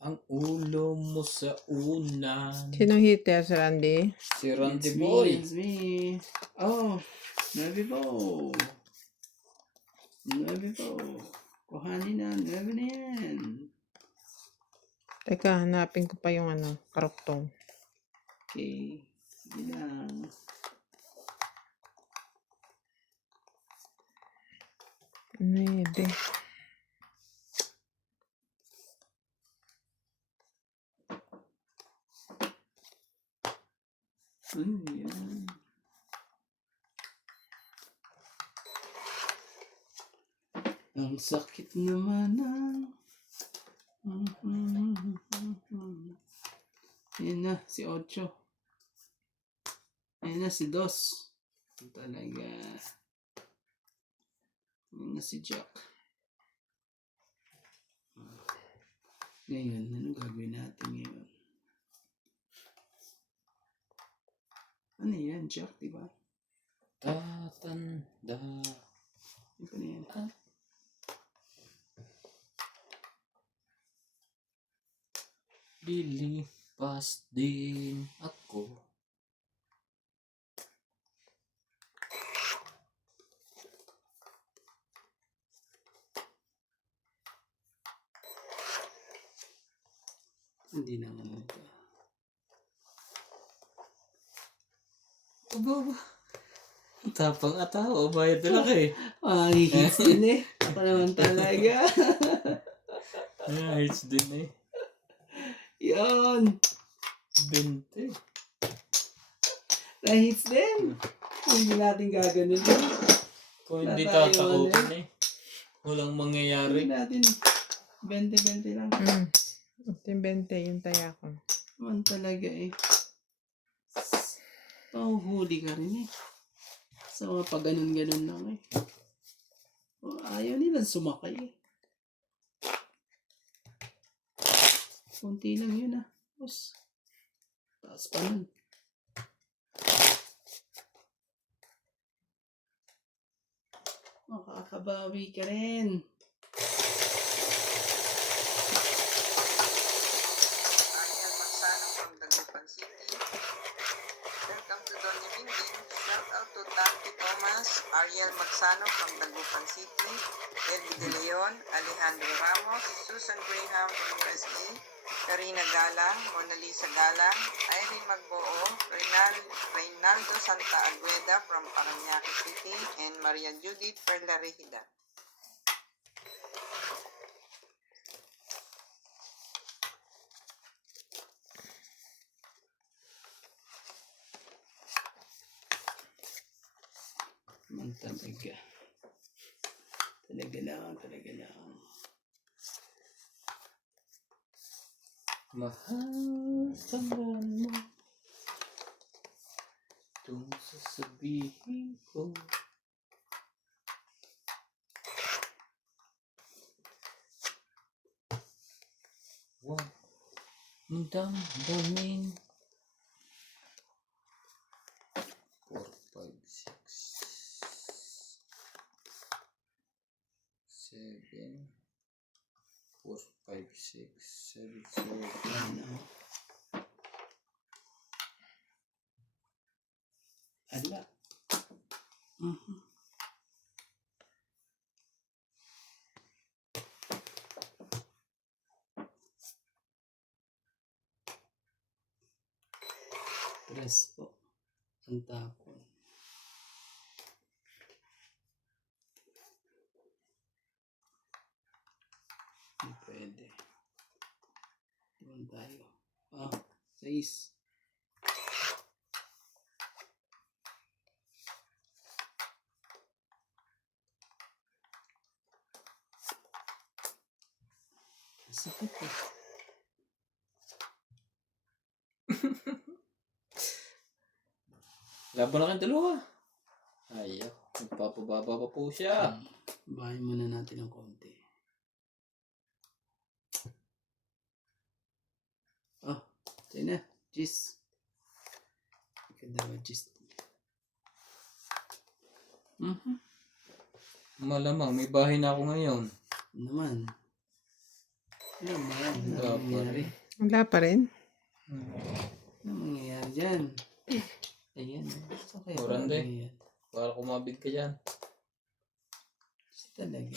ang ulo mo sa unan. Sinong hitter, si Randy? Si Randy It's Boy. me, it's me. Oh, Nueve po. Nueve po. Kuhanin na, nueve na yan. Teka, hanapin ko pa yung karuktong. Okay, sige lang. Nuebe. Ayan. Ang sakit naman ng... Ayan na, si Ocho. Ayan na, si Dos. Talaga. Ayan na si Jack. Ngayon, ano gagawin natin ngayon? Ano yan, Jack, diba? Tatanda. Ano na yan? Lilipas din ako. Hindi naman ito. Aba. Tapang ataw. Bayad na laki. Ay, hits din eh. Ako naman talaga. Hits din eh. Yan. 20. Na-hits din. Hindi natin gaganon din. Kung hindi Tatayo tatakutin na eh. Walang Hindi mangyayari. natin 20-20 lang. Ito yung 20, yung taya ko. Naman talaga eh. Pahuhuli ka rin eh. Sa mga pag-ganon-ganon lang eh. Ayaw nilang sumakay eh. Kunti lang yun ah. Tapos, taas pa nun. Makakabawi ka rin. Ariel Magsano from Dagupan City. Welcome to Doña Bingin. Shout out to Tante Thomas, Ariel Magsano from Dagupan City, Elby De Leon, Alejandro Ramos, Susan Graham from USA, Karina Galang, Mona Lisa Galang, Irene Magboo, Reynaldo Santa Agueda from Parañaque City, and Maria Judith Perlarejida. Man talaga. Talaga lang, talaga lang. Mahal, tandaan mo. Itong sasabihin ko. Wow. Ang damdamin. 4, 5, 6, 7, 4, 5, 6, 7, 7. Ala. Press po. Ang tapon. Hindi pwede. Doon tayo. 6. Sakit eh. Laban na kayong dalawa. Ayaw. Nagpapababa pa po siya. Bahay muna natin ng konti. Tayo na. Cheese. Ikadawa cheese. Malamang may bahay na ako ngayon. Naman. Ano man? Wala Ano pa mangyayari? Wala pa rin. Ano mangyayari dyan? Ayan. Saan kaya Orande. palagay yan? Para kumabig ka dyan. Kasi talaga.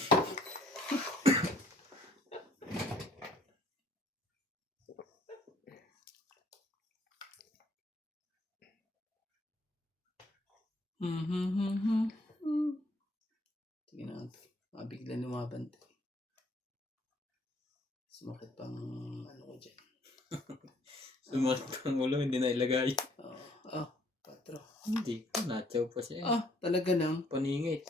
Sige na. Mabigla lumaban to. Sumakit pang ano ko dyan. Sumakit ang ulo, hindi na ilagay. Patro. Hindi ko, nachaw pa siya. Talaga lang. Paningit.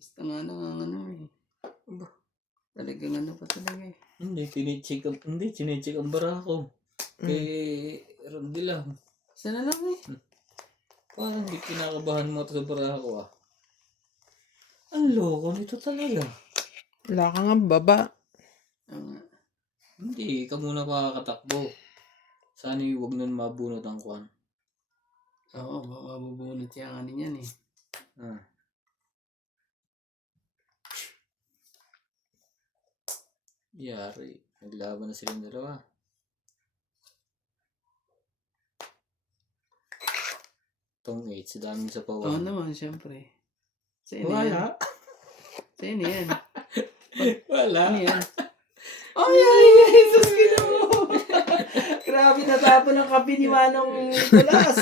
Basta nga ano eh. Aba. Talagang ano pa talaga eh. Hindi, chinecheck ang bara ko. Kay Randy lang. Isa na lang eh. Parang di kinakabahan mo ito sa bara ko ah. Ang loko nito talaga. Wala ka nga baba. Hindi, ka muna makakatakbo. Sana huwag nun mabunot ang kwan. Oo, mabubunot yung ano yan eh. Yari. Naglaban na silang dalawa. Tong 8, sa daming sa Oo pawan. naman, syempre. Sa'yo na yan. Wala. Sa'yo na yan. Wala. Ano yan? Ay, Jesus Kino! Grabe, natapon ang kape ni Manong Tulas.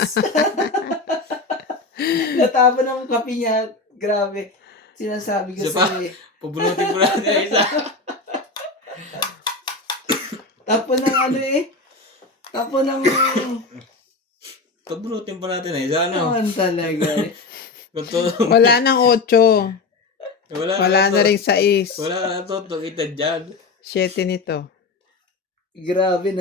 Natapon ang kape niya. Grabe. Sinasabi ko Isa pa? sa'yo eh. Pubunutin ko natin isa. Tapon ng ano eh. Tapon ng... Pubunutin pa natin isa. Ano? Naman talaga eh. Wala nang 8. Wala na rin 6. Wala na to. Kita dyan. 7 nito. Grabe,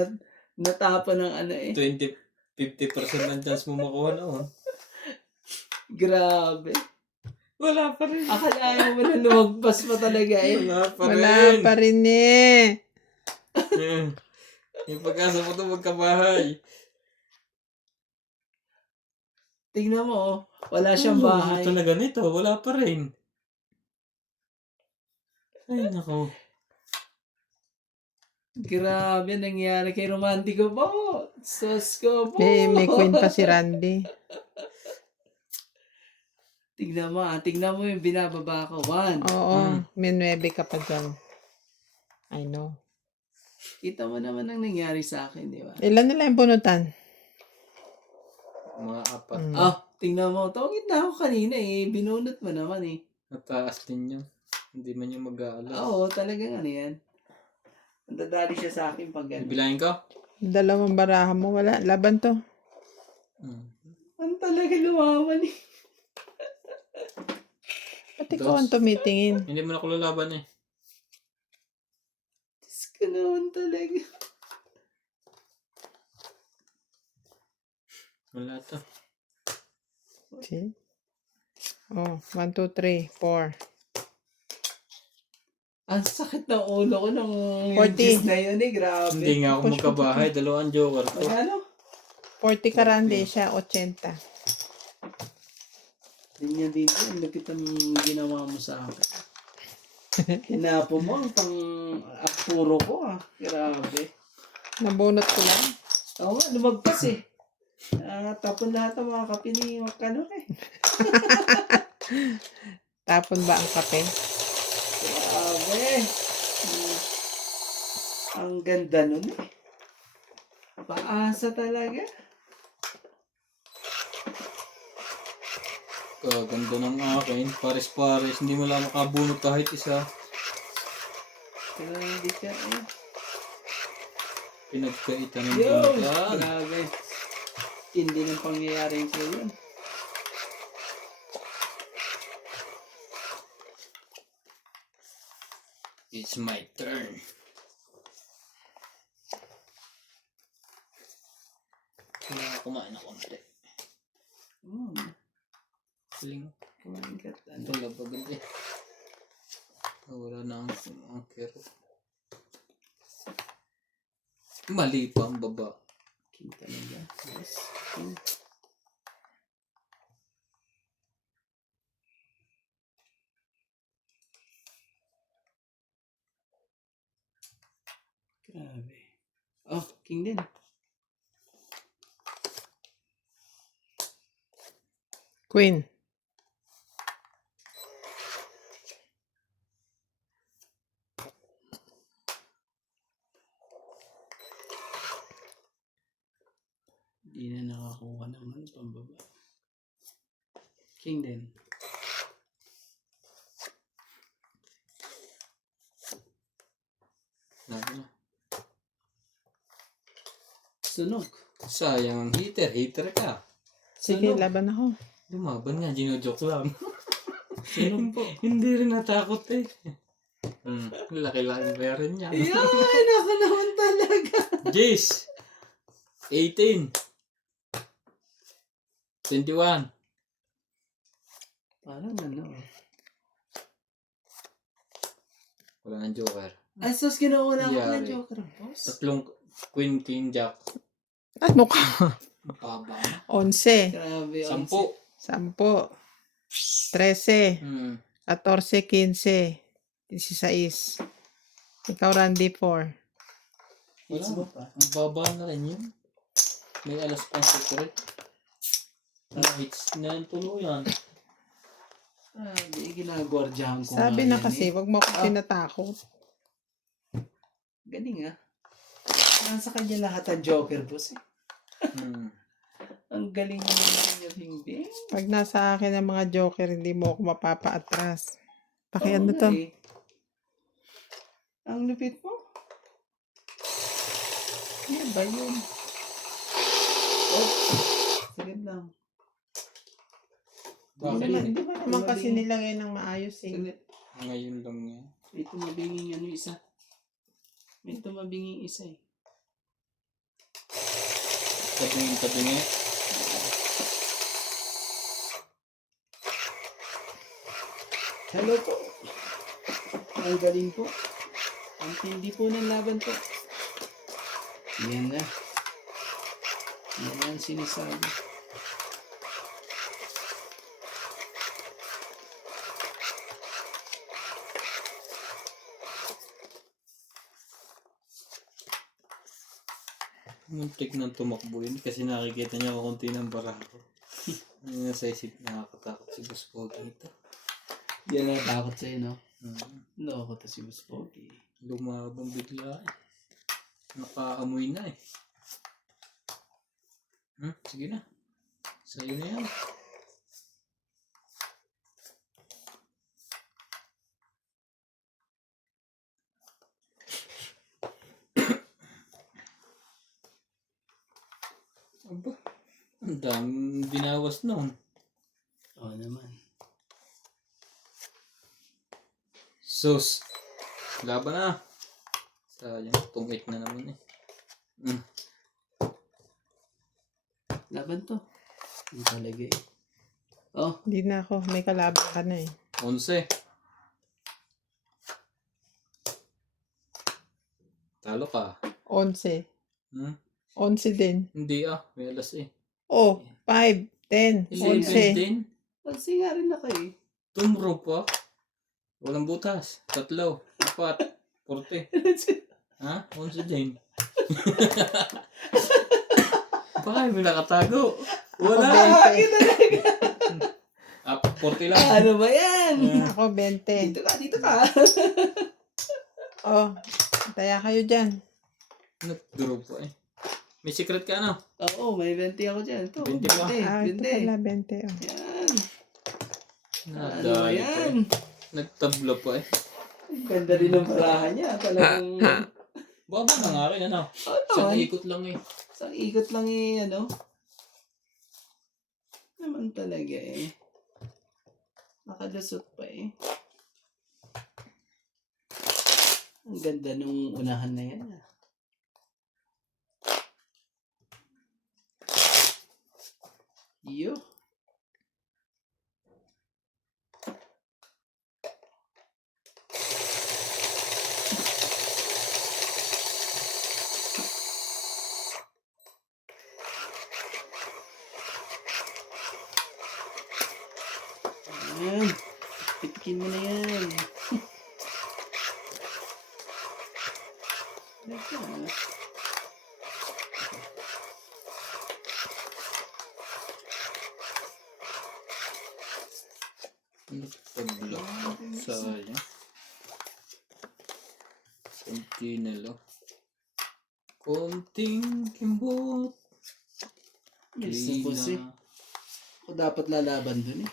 natapon ng ano eh. 50% ng chance mo makuha noon. Grabe. Wala pa rin. Akalain mo na lumagpas pa talaga eh. Wala pa rin eh. Yung pagkasa mo ito magkabahay. Tingnan mo oh. Wala siyang bahay. Ano talaga nito? Wala pa rin. Ay, nako. Grabe, nangyari kay Romantico po. Sus ko po. May queen pa si Randy. Tignan mo yung binababa ko. 1. Oo, may 9 ka pa dyan. I know. Kita mo naman ang nangyari sa akin, di ba? Ilan nila yung bunutan? Mga 4. Tingnan mo. Tawagin na ako kanina eh. Binunot mo naman eh. Nataas din yun. Hindi man yung mag-aalas. Oo, talagang ano yan. Nadadali siya sa akin pag gano'n. Bilangin ko? Dalawang baraha mo. Wala. Laban to. Ano talaga lumawan eh. Pati ko ang tumitingin. Hindi mo na ako lalaban eh. Diyos ko naman talaga. Wala to. See? Oh, 1, 2, 3, 4. Ang sakit ng ulo ko ng 40. gis na yun eh. Grabe. Hindi nga ako magkabahay. Dalawang joker ko. Magkano? 40 ka Randy, siya 80. Ganyan din yun. Lupit ang ginawa mo sa akin. Hinapo mo ang puro ko ah. Grabe. Nabunot ko lang. Oo nga, lumagpas eh. Tapon lahat ang mga kape ni Makano eh. Tapon ba ang kape? Grabe. Ang ganda nun eh. Paasa talaga. Kaganda ng akin. Pares-pares. Hindi mo lang makabunot kahit isa. Pero hindi ka eh. Pinagkaitan ng Yo! bunutan. Grabe. Hindi ng pangyayari ko yun. It's my turn. Kailangan kumain ako konti. Piling. Kumain ka. Ito labagad eh. Wala na ang kero. Mali pa ang baba. Kita talaga. Yes. Grabe. Oh, king din. Queen. Hindi na nakakuha naman pambaba. King din. Laban na. Sunog. Sayang ang hitter. Hitter ka. Sige, Sunog. laban ako. Lumaban nga. Ginojoke lang. Sunog po. Hindi rin natakot eh. Laki-laki meron niya. Ay, naka naman talaga. Jace. 18. 21. Parang ano. Wala nang joker. Asos kinuuna ko ng Yari. Joker, boss. Tatlong Queen, King, Jack. Ano ka? Mababa. 11. Grabe. 10. 10. 13. Hmm. 14, 15. 16. Ikaw, Randy, 4. Hits mo pa. Ang baba na rin yun. May alas pang secret. Hits na yung tuluyan. Di ginagwardyahan ko. Sabi nga na yan kasi, eh. wag mo ako tinatakot. Galing ah. Nasa kanya lahat ang Joker, boss. Hmm. Ang galing naman niya, Bingbing. Pag nasa akin ang mga joker, hindi mo ako mapapaatras. Oo Pakiano nga to? eh. Ang lupit mo. Ano ba yun? Oh, sige lang. Bakit? Hindi mo naman kasi nilagay ng maayos eh. Sige. Ngayon lang nga. May tumabinging ano isa. May tumabinging isa eh. Tabingin. Hello po. Ang galing po. Ang tindi po ng laban po. Yan na. Yan ang sinasabi. Muntik nang tumakbo yun kasi nakikita niya kakunti ng barako. Ano nasa isip, nakakatakot si Boss Pogi ito. Yan ang takot sa'yo, no? Hmm. Loko to si Boss Pogi. Lumabang bigla eh. Nakaamoy na eh. Sige na. Sa'yo na yan. Aba, ang daming binawas noon. Oo naman. Sus. Laban na. Sayang, tungit na naman eh. Laban to. Ang talaga eh. Oh, Hindi na ako. May kalaban ka na eh. 11. Talo ka. 11. Hmm? 11 din. Hindi may alas eh. Oh, 5, 10, 11. 11. pansin nga rin ako eh. Tumro pa. Walang butas. 3, 4, 40. Ha? 11 din. Baka may nakatago. Wala. Ako 40 lang. Ano ba yan? Ako 20. Dito ka. Oh, taya kayo dyan. Nag-draw pa eh. May secret ka ano? Oo, may 20 ako dyan. Ito, 20 pa. Ito 20. pala 20. Oh. Yan. Ano ba Nadali pa yan? eh. Nagtabla pa eh. Ganda rin ng parahan niya. Talagang... Baba na nga rin ano. Oo Isang naman. ikot lang eh. Isang ikot lang eh, ano? Naman talaga eh. Nakalusot pa eh. Ang ganda nung unahan na yan ah. Yo. Ayan. Pitikin mo na yan. Teka. Pag-block. Sayang. Konti na lang. Konting kimbot. Minsan po ako dapat lalaban dun eh.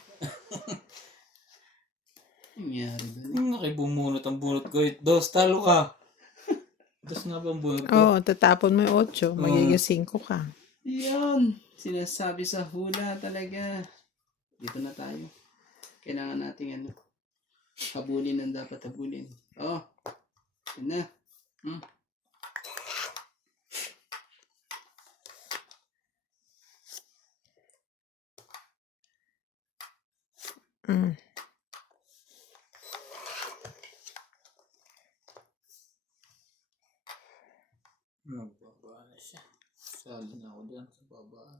Nangyari dun eh. Nakibumunot ang bunot ko. Dos, talo ka. Dos nga ba ang bunot ko? Oo, tatapon mo yung 8. Magiging 5 ka. Yan. Sinasabi sa hula talaga. Dito na tayo. Kailangan nating habulin ang dapat habulin. Oh. Yun na. Mm. Nagbaba na siya. Sali na ako dyan sa babaan.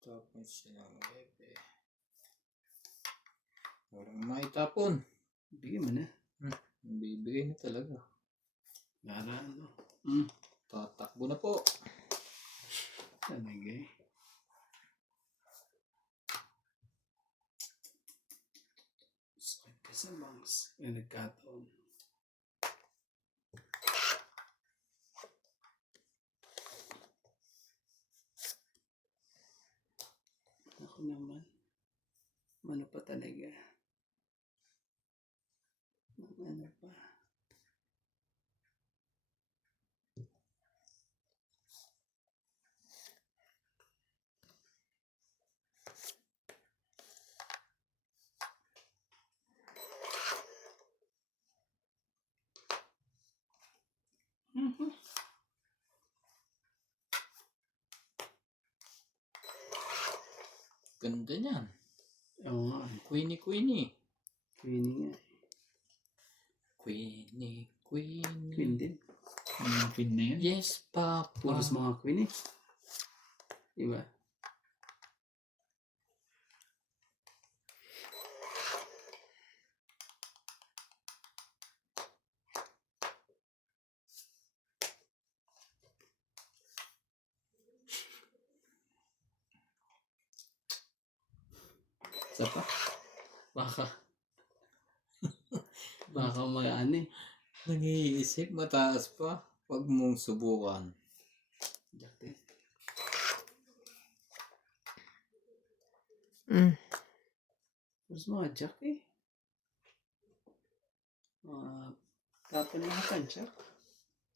Tapon siya ng bebe. Walang maitapon. Bigyan mo na. Bibigay na talaga. Para Tatakbo na po. Talaga eh. Sakit ka sa lungs. May nagkataon. Ako naman. Ano pa talaga? Ano pa? Ganda niyan. Oo nga. Queenie. Queenie nga. Queenie. Queen din. Queen na yun. Yes, Papa. Puros mga queen eh. Diba? Isa pa? Baka may Nag-iisip, mataas pa. Huwag mong subukan. Jakte. Puros mga jack eh. Tapon lahat ang jack.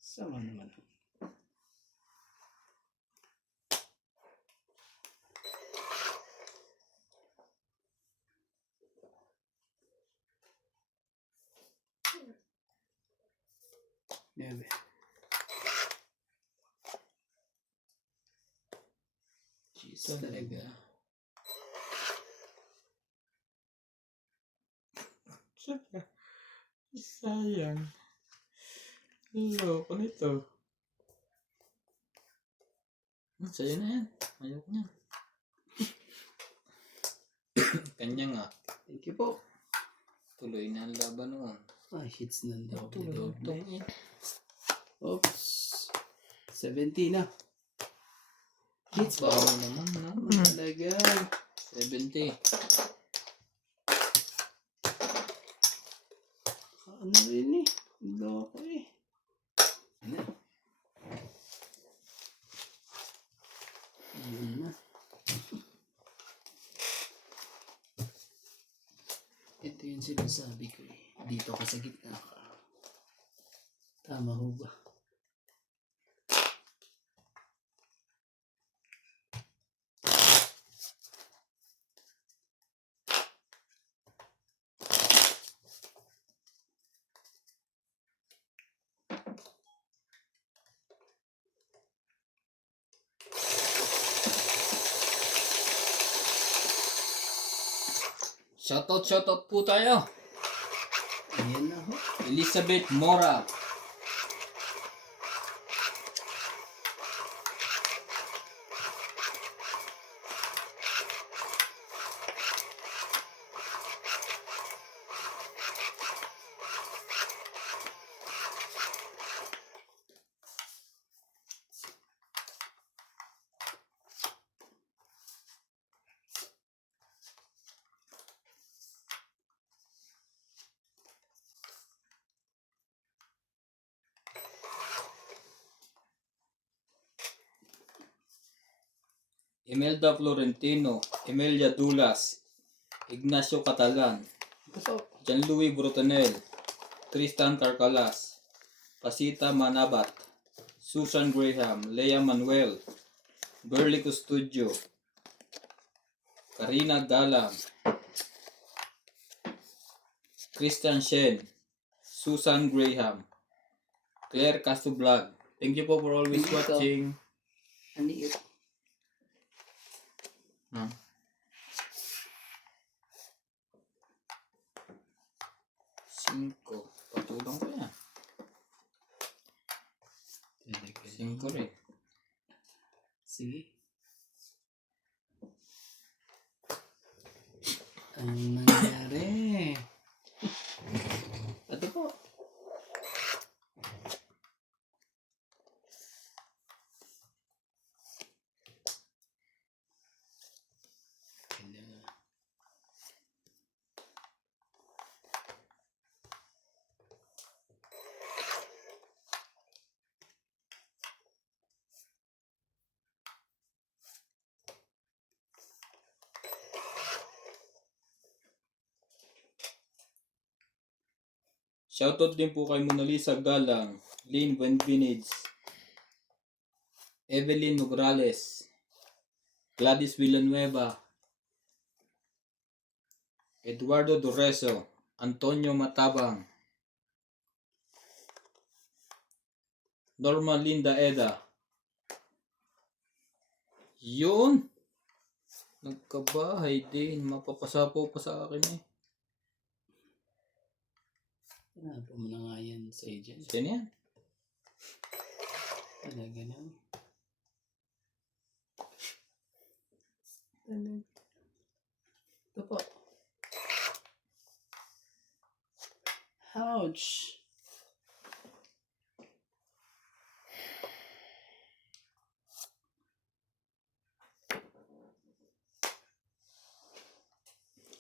Sama naman. Nebe. Jeez, talaga. Sayang. Loko nito. Sa'yo na yan. Ayoko niyan. Kanya nga. Thank you po. Tuloy na ang laban noon. Hits na daw. Tuloy. Oops. 70 na. Hits po. Ano naman, no? Talaga. 70. Ano rin eh. Loko eh. Ano? Yun na. Ito yung sinasabi ko eh. Dito ka sa gitna ka. Tama ho ba? Shoutout po tayo. Ayan na ho. Elizabeth Mora. Imelda Florentino, Emilia Dulas, Ignacio Catalan, Jean-Louis Brutonel, Tristan Carcalas, Pasita Manabat, Susan Graham, Lea Manuel, Berly Custodio, Karina Galang, Christian Shen, Susan Graham, Claire Castublag. Thank you po for always Thank you, to. watching. Ang liit. Huh? Cinco. Patulang ko yan. Cinco rin. Sige. Ang nangyari? Ito po. Shoutout din po kay Mona Lisa Galang, Lynn Venvinage, Evelyn Nograles, Gladys Villanueva, Eduardo Doreso, Antonio Matabang, Norma Linda Eda. Yun! Nagkabahay din. Mapapasapo pa sa akin eh. Hanapin mo na nga yan sa agent. Yan yan. Talaga na. Ito po. Ouch!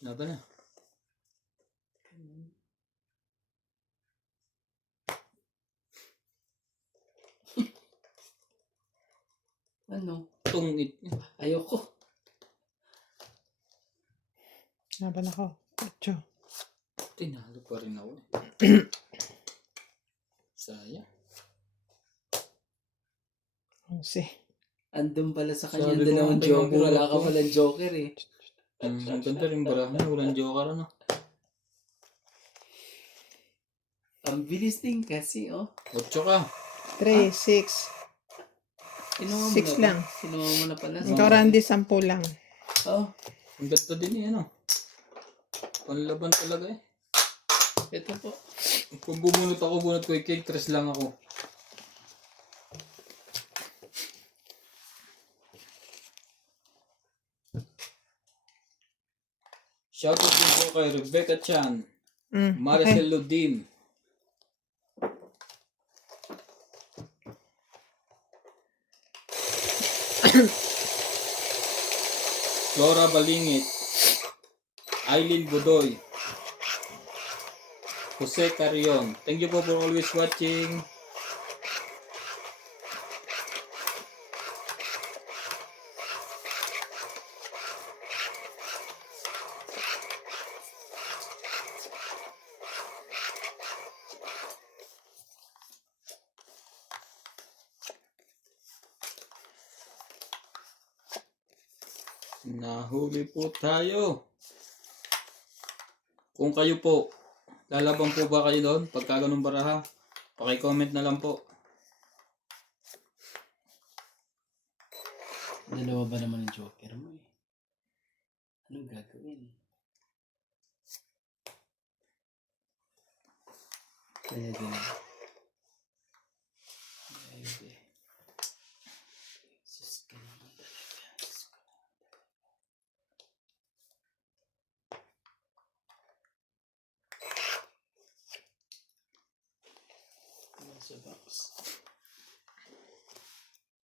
Laban na. Ano? Tungit. Ayoko. Laban ako. 8. Tinalo pa rin ako eh. Sayang. 11. Andun pala sa kanya Sabi ko dalawang nga, joker. tingnan Wala ko. ka palang joker eh. Ang ganda rin barahan. Walang joker ano. Ang bilis din kasi oh. 8 ka. 3, 6. Kinuha mo 6 na ba? lang. Kinuha mo na pala. Ikaw, Randy, 10 lang. Oh, Ang ganda din eh ano. Panlaban talaga eh. ito po. Kung bumunot ako, bunot ko cake, 3 lang ako. Shoutout din po kay Rebecca Chan, Okay. Maricel Ludim, Flora Balingit, Aileen Budoy, Jose Carrion. Thank you po for always watching. Nahuli po tayo. Kung kayo po, lalaban po ba kayo doon? Pagka ganun baraha, paki-comment na lang po. Dalawa ba naman ang joker mo eh? Anong gagawin? Kaya din. Pwede. Sus ka naman talaga. Sus ka naman. Ano sa box?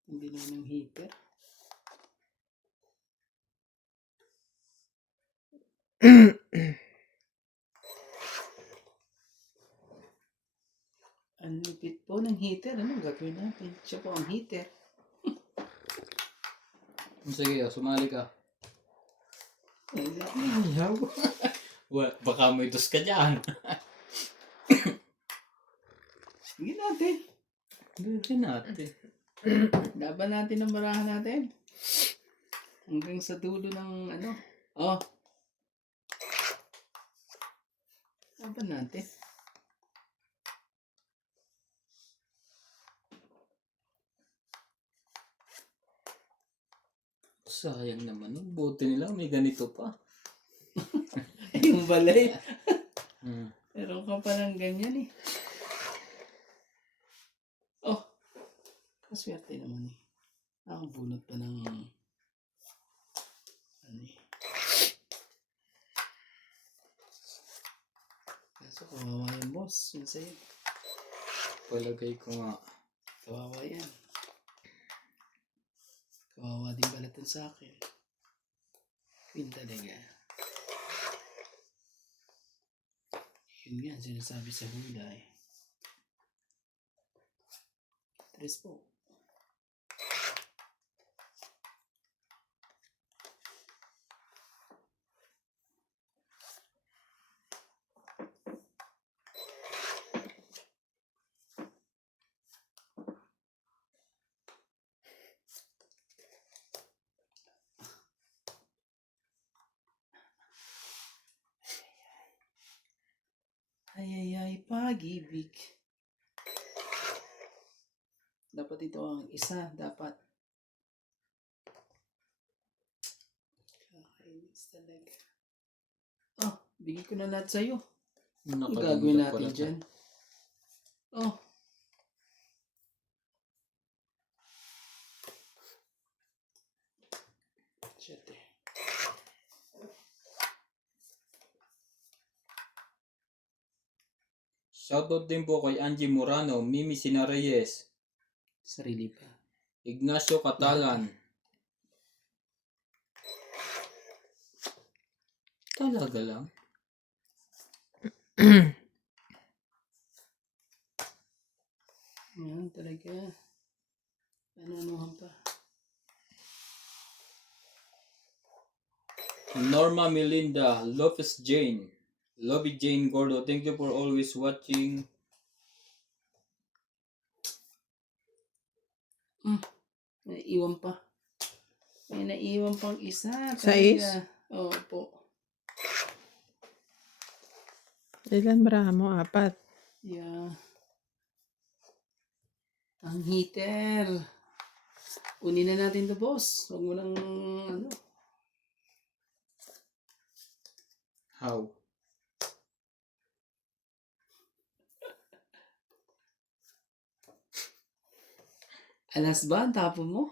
Hindi naman ng heater. Ang lupit po ng heater. Anong gagawin natin? Siya po ang heater. Sige, sumali ka. Ayaw. Baka may dos ka dyan. Sige natin. Gawin natin. Laban natin ang barahan natin. Hanggang sa dulo ng ano. Oh. Laban natin. Sayang naman. Buti nila may ganito pa. Yung balay. Hmm. Meron ka pa ng ganyan eh. Oh. Kaswerte naman eh. Nakabunot pa ng ano eh. Kaso kawawa yung boss. Yun sa'yo. Palagay ko nga. Kawawa yan. Kawawa din pala ito sa akin. Queen talaga. Yun nga, sinasabi sa hula eh. Tres po. Ay, pag-ibig. Dapat ito ang isa, dapat. Kakainis talaga. Oh, bigay ko na lahat sa'yo. Ang gagawin natin dyan. Oh. Shit eh. Shoutout din po kay Angie Morano, Mimi Sinareyes, Sarili pa. Ignacio Catalan. Talaga lang. Yan talaga. Ano-anuhan pa. Norma Melinda, Lopez Jane, Lobby Jane Gordo, thank you for always watching. Naiiwan pa. May naiiwan pang isa. Sais? Oo po. Ilan barahan mo? 4. Yeah. Ang heater. Kunin na natin to, boss. Huwag mo lang, ano. How? Alas ba ang tapon mo?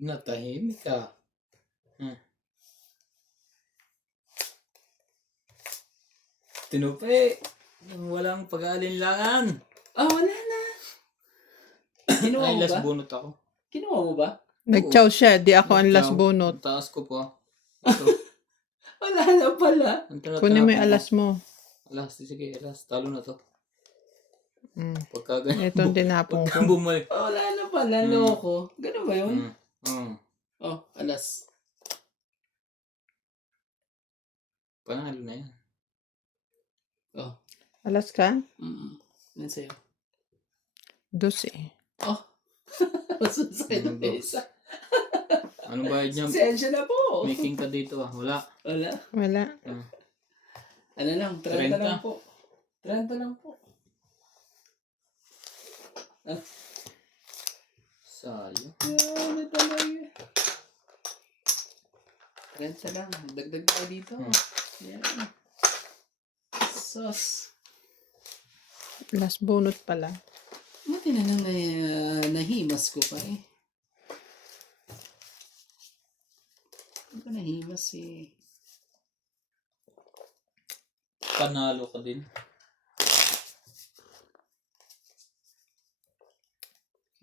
Natahimik ka. Tinupi. Yung walang pag-aalinlangan. Wala na. Ginawa Ay, mo last ba? bunot ako. Ginawa mo ba? Nag-chow siya, di ako ang last Ikaw, bunot. ang taas ko pa. Ito. Wala na pala. Ang tinatapon Kunin mo yung ko. alas mo. Alas, sige, alas. Talo na to. Mm. Pagka ganyan. Ito ang tinapong Pagka ko. bumalik. Wala na pala. Loko. Ganun ba yun? Oh, alas. Panalo na yan. Oh. Alas ka? Yan sa'yo. 12. Oh. Masusakit ang Ano, isa. Anong bayad niya? Sensya na po. Making ka dito ah. Wala. Wala. Wala. Ano lang, 30 30. lang po. 30 lang po. Sayang. Ano talaga. 30 lang. Dagdag tayo dito. Yan. Sos. Last bunot pala. Mati na lang nahimas ko pa eh. Ano ba nahimas eh? Panalo ka din.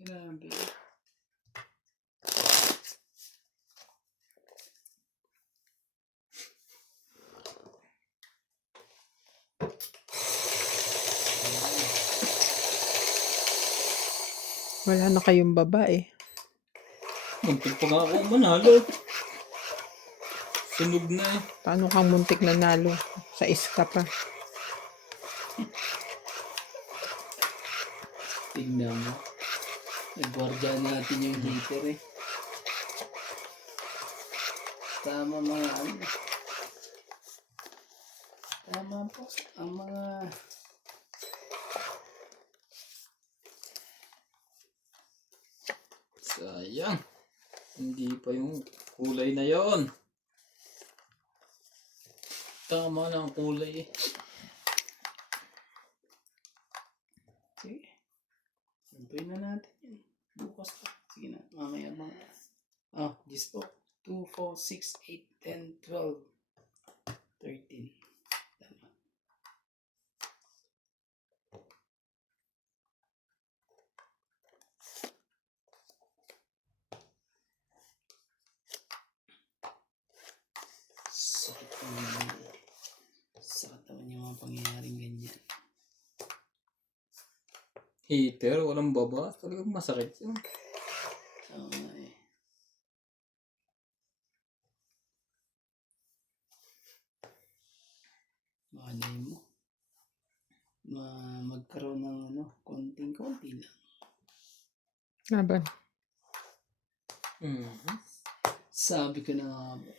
Grabe. Wala na kayong babae. Muntik pa nga ako manalo. Sunog na eh. Paano kang muntik nanalo? Sa iska pa. Tignan mo. Nagwardya natin yung heater eh. Tama mga ano. Tama po. Ang mga... Sayang. Hindi pa yung kulay na yon. Tama lang ang kulay eh. Sige. Sampuin na natin yan. Bukas pa. Sige na. Mamaya mga... Diyos po. 2, 4, 6, 8, 10, 12, 13. Tama. Sakit naman. Sakit naman yung mga pangyayaring ganyan. Heater, walang baba. Talagang masakit yun. Oo nga eh. Malay mo. Magkaroon ng konting-konti lang. Laban. Sabi ko na nga ba.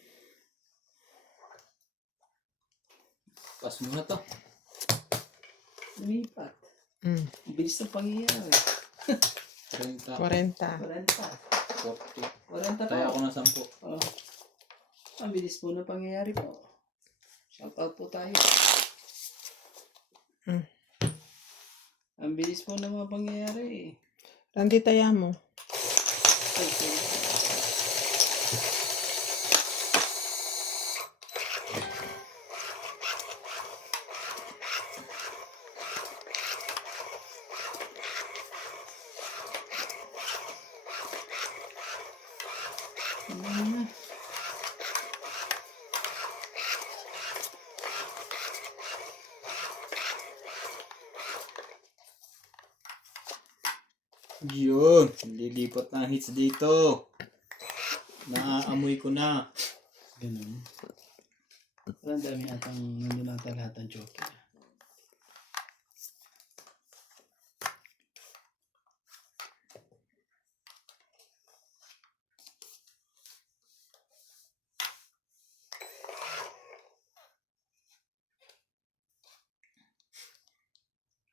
Pas mo na to. Lumipat. Mm. Ang bilis ng pangyayari. 30, 40. 40. 40. 40 Tayo pa. ako na 10. Oh. Ang bilis po ng pangyayari po. Shout out po tayo. Mm. Ang bilis po ng mga pangyayari eh. Randy, taya mo. Okay. Ano na? Yun. Lilipat na ang hits dito. Naaamoy ko na. Ganun. Parang dami atang nandun ata lahat ng joker.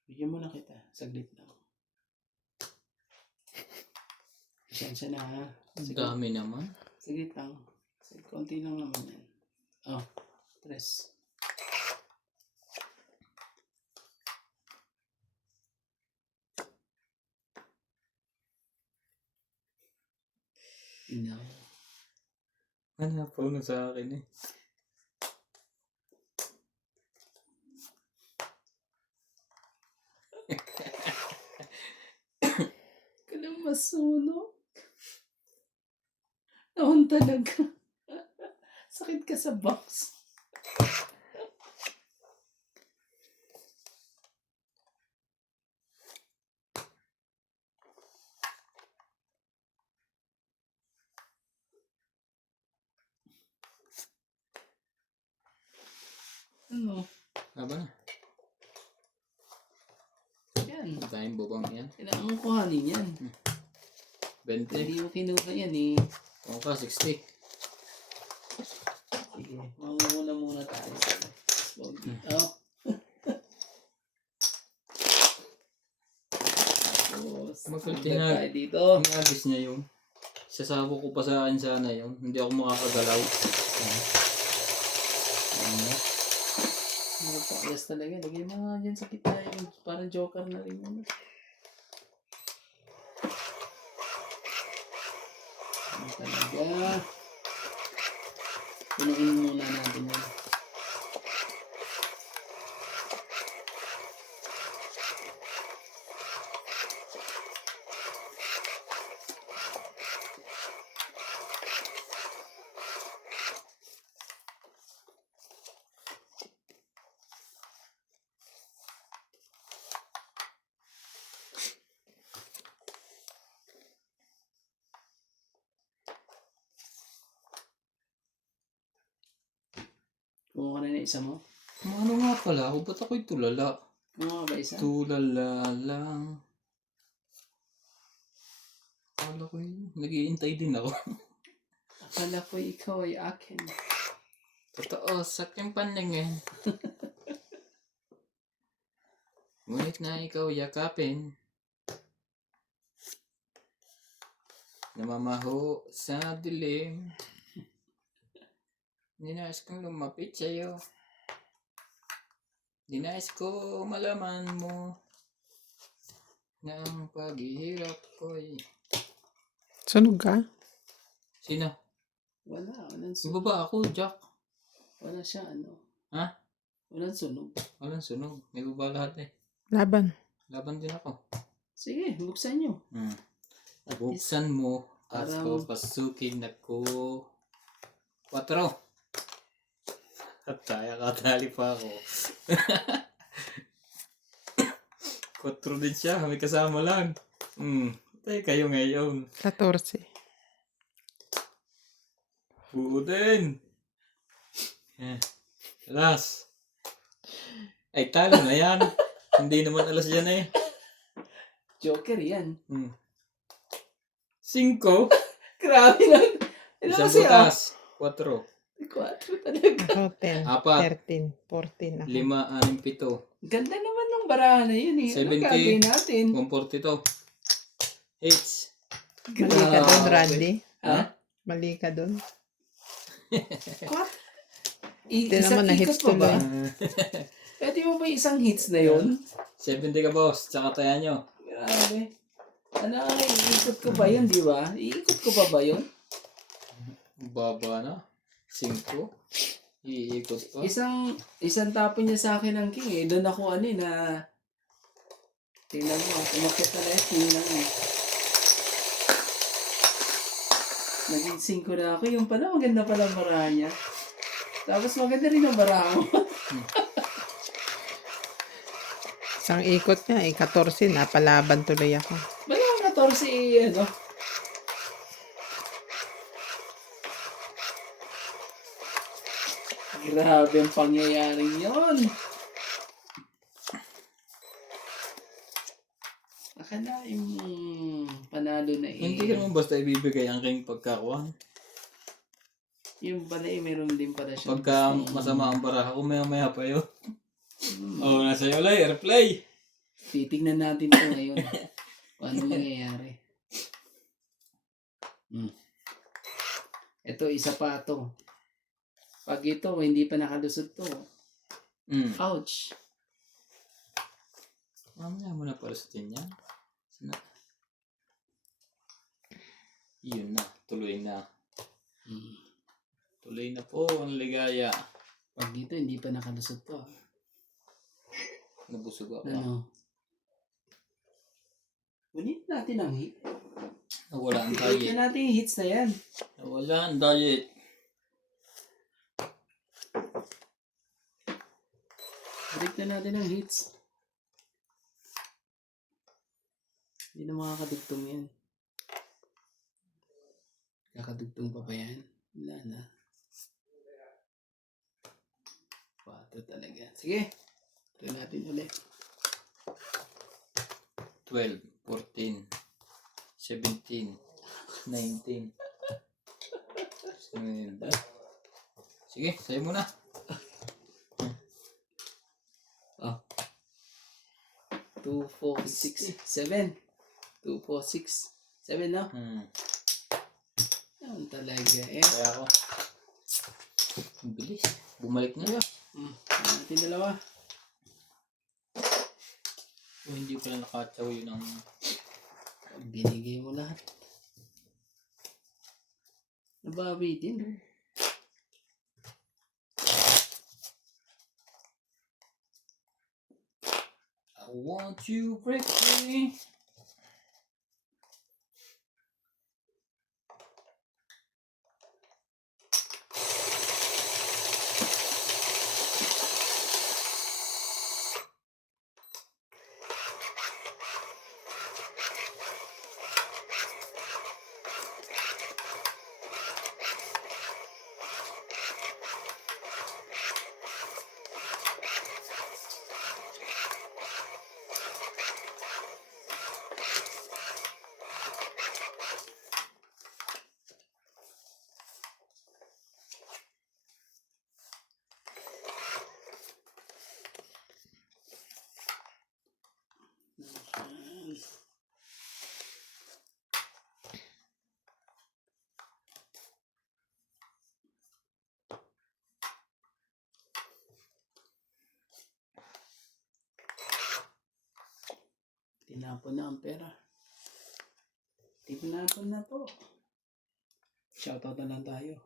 Bigyan mo na kita. Saglit lang. Pasensya na ha. Ang dami naman. Saglit lang. Konti lang naman yan. Oh, press. Ina. Ano po na sa akin eh. Kailang masunog. Noon talaga. Sakit ka sa box. Ano? Aba na. Yan. Ang tayong bubang yan. Kailangan mo kuhanin yan. 20. Hindi mo kinuha yan eh. O ka, 60. Sige, mangunguna muna tayo. Oh. Tapos, Magkalti hanggang na. tayo dito. Inagis niya yung sasabo ko pa sa akin sana yun. Hindi ako makakagalaw. Ano pa, ayos talaga. Lagay mo nga dyan sa kita yung parang joker na rin yun. Ano talaga. Punuin muna natin yan. Kumuha ka na ng isa mo. Ano nga pala ako? Ba't ako'y tulala? Kumuha ka ba isa? Tulala lang. Akala ko yun. Nag-iintay din ako. Akala ko ikaw ay akin. Totoo, sa aking paningin. Ngunit na ikaw yakapin. Namamaho sa dilim. Dinais kong lumapit sa'yo. Dinais ko malaman mo na ang paghihirap ko'y... Sunog ka? Sino? Wala. Walang Di sunog. ba ako, Jack? Wala siya, ano. Ha? Walang sunog. Walang sunog. May baba lahat eh. Laban. Laban din ako. Sige, buksan nyo. Buksan mo at Parang- papasukin ako. 4. At kaya katali pa ako. 4 din siya. May kasama lang. Tayo kayo ngayon. 14. Buo din. Alas. Ay, talo na yan. Hindi naman alas yan eh. Joker yan. 5. Grabe na. Ilan Isang kasi ah? butas. 4. 4 talaga. Ako 10. 4. 13. 14 ako. 5, 6, 7. Ganda naman ng barahan na yun eh. Ano 70. gagawin natin? 142. Hits. Mali ka doon, Randy. Ha? Mali ka doon. What? Hindi Isang naman na-hits ikot pa ba? tuloy. Pwede mo ba isang hits na yun? 70 ka boss. Tsaka tayo nyo. Grabe. Ano, iikot ko ba yun, di ba? Iikot ko pa ba yun? Baba na. 5. Iikot pa. Isang tapon niya sa akin ng king eh. Doon ako ano eh na... Tingnan mo, umakit na left, tingnan mo. Naging 5 na ako. Yung pala, maganda pala ang barahan niya. Tapos maganda rin ang barahan mo. Isang ikot niya, 14. Napalaban tuloy ako. Wala akong 14 eh, ano. Grabe ang pangyayari yun. Akalain mo panalo na eh. Hindi ka naman basta ibibigay ang king pagkakuhan. Yung pala eh, meron din pala siya. Pagka masama ang baraha ko, maya pa yun. Oh, nasa iyo lang. Replay. Titignan natin ito ngayon. Paano mangyayari? Ito, isa pa ito. Pag ito, hindi pa nakalusot to. Ouch. Mamaya mo na palusutin yan. Yun na. Tuloy na. Tuloy na po ang ligaya. Pag dito, hindi pa nakalusot to. Nabusog ako. Ano? Ulit natin ang hit. Nawala ang Ulit diet. na natin yung hits na yan. Nawala ang diet. Ulit na natin ang hits. Hindi na makakadugtong yan. Kakadugtong pa ba yan? Wala na. 4 talaga. Sige. Ito natin ulit. 12, 14, 17, 19. Sige, sa'yo muna. Oh. 2, 4, 6, 7. 2, 4, 6, 7 no? Yan talaga eh. Kaya ako. Ang bilis. Bumalik na. Natin dalawa. O hindi pala nakatsaw yun ang... Binigay mo lahat. Nabawi din. I want you break me. Tinapon na ang pera. Tinapon na po. Shoutout na lang tayo.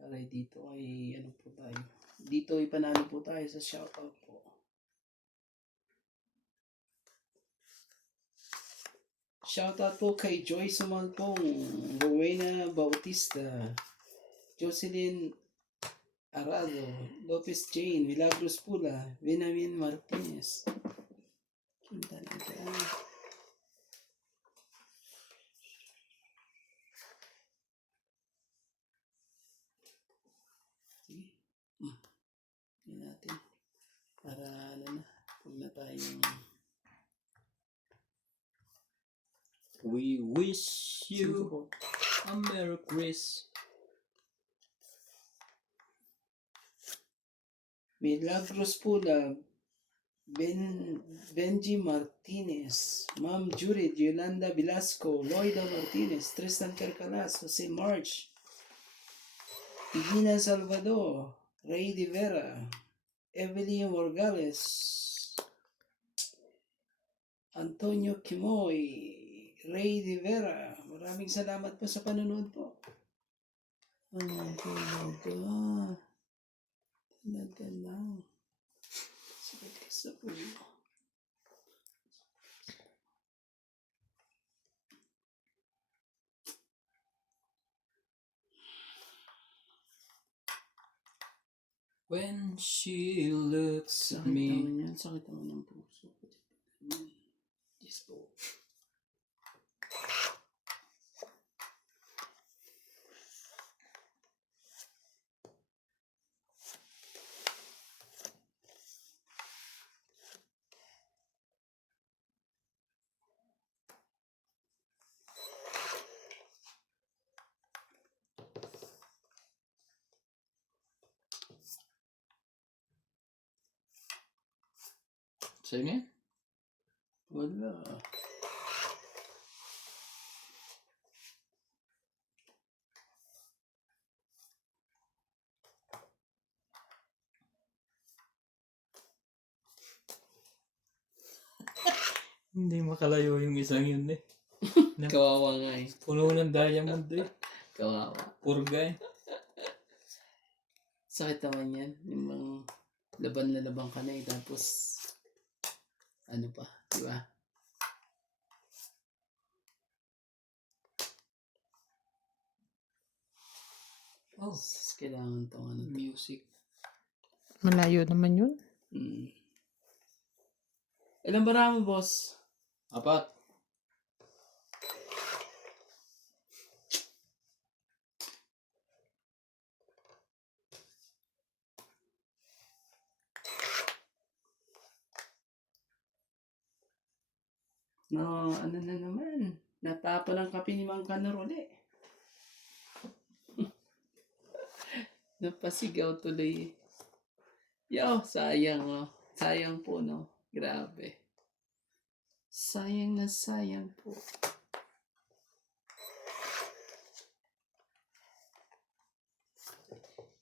Para dito ay ano po tayo. Dito ay panalo po tayo sa shoutout po. Shoutout po kay Joyce Sumalpong, Rowena Bautista, Jocelyn Arado, Lopez Jane, Milagros Pula, Benjamin Martinez. Talaga. Sige. Yan natin. Para ano na. Huwag na tayong... We wish you a Merry Christmas. Milagros Pula, Benji Martinez, Ma'am Judith, Yolanda Velasco, Loida Martinez, Tristan Carcalas, Jose March, Igina Salvador, Ray De Vera, Evelyn Morgales, Antonio Kimoy, Ray De Vera. Maraming salamat po sa panonood po. Talaga lang. Sakit ka sa pulo. When she looks at Sakit me. naman yan. Sakit naman ng puso. Diyos po. Sa'yo na yan? Wala. Hindi makalayo yung isang yun eh. Kawawa nga eh. Puno ng diamond eh. Kawawa. Poor guy. Sakit naman yan. Yung mga laban na laban ka na eh. Tapos, ano pa, di ba? Oh, Kailangan tong ano. music. Malayo naman yun. Ilan bara mo, boss? 4. No, ano na naman. Natapa ng kape ni Mang Kanarole. Napasigaw tuloy. Yo, sayang oh. Sayang po no. Grabe. Sayang na sayang po.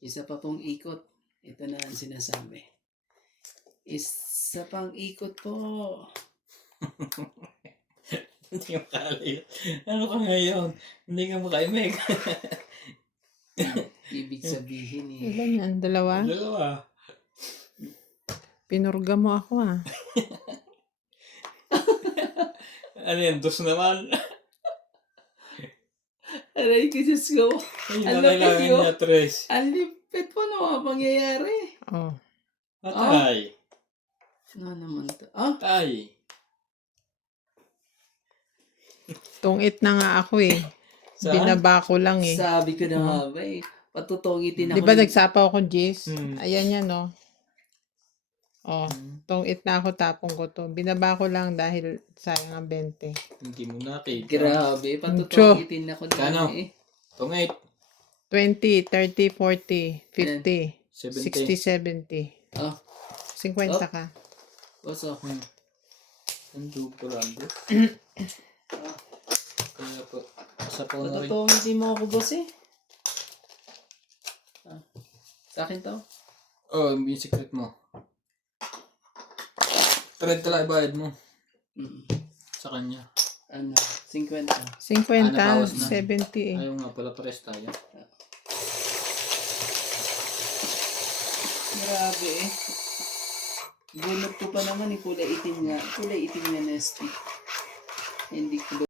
Isa pa pong ikot. Ito na ang sinasabi. Isa pang ikot po. Hindi mo kalayo. Ano ka ngayon? Hindi ka makaimig. Ibig sabihin eh. Ilan yan? Dalawa? Dalawa. Pinurga mo ako ah. Ano yan? 2 naman. Aray ko, Diyos ko. Ayun Ang na kailangan laki, oh. niya, Tres. Ang lipit po na mga pangyayari. Oh. Patay. Ano naman to? Ah? Patay. Tungit na nga ako eh. Saan? Binaba ko lang eh. Sabi ko na nga ba eh. Patutungitin ako. Di ba nagsapa ako, Jis? Hmm. Ayan yan, no? Oh, tungit na ako, tapong ko to. Binaba ko lang dahil sayang ang 20. Hindi mo nakita. Grabe, patutungitin ako na Kano? eh. Tungit. 20, 30, 40, 50, 60, 70. 70. Oh, 50 ka. what's up? Ang dupo lang doon. Ah, Kaya po. Sa po na rin. patutungitin mo ako, boss eh. Ah, sa akin to? Oh, yung secret mo. 30 lang ibayad mo Mm. sa kanya. Ano? 50. 50, nabawas na. 70 eh. Ayaw nga pala, pares tayo. Grabe eh. Bunot ko pa naman eh. Kulay itim nga. Kulay itim nga na stick. Hindi ko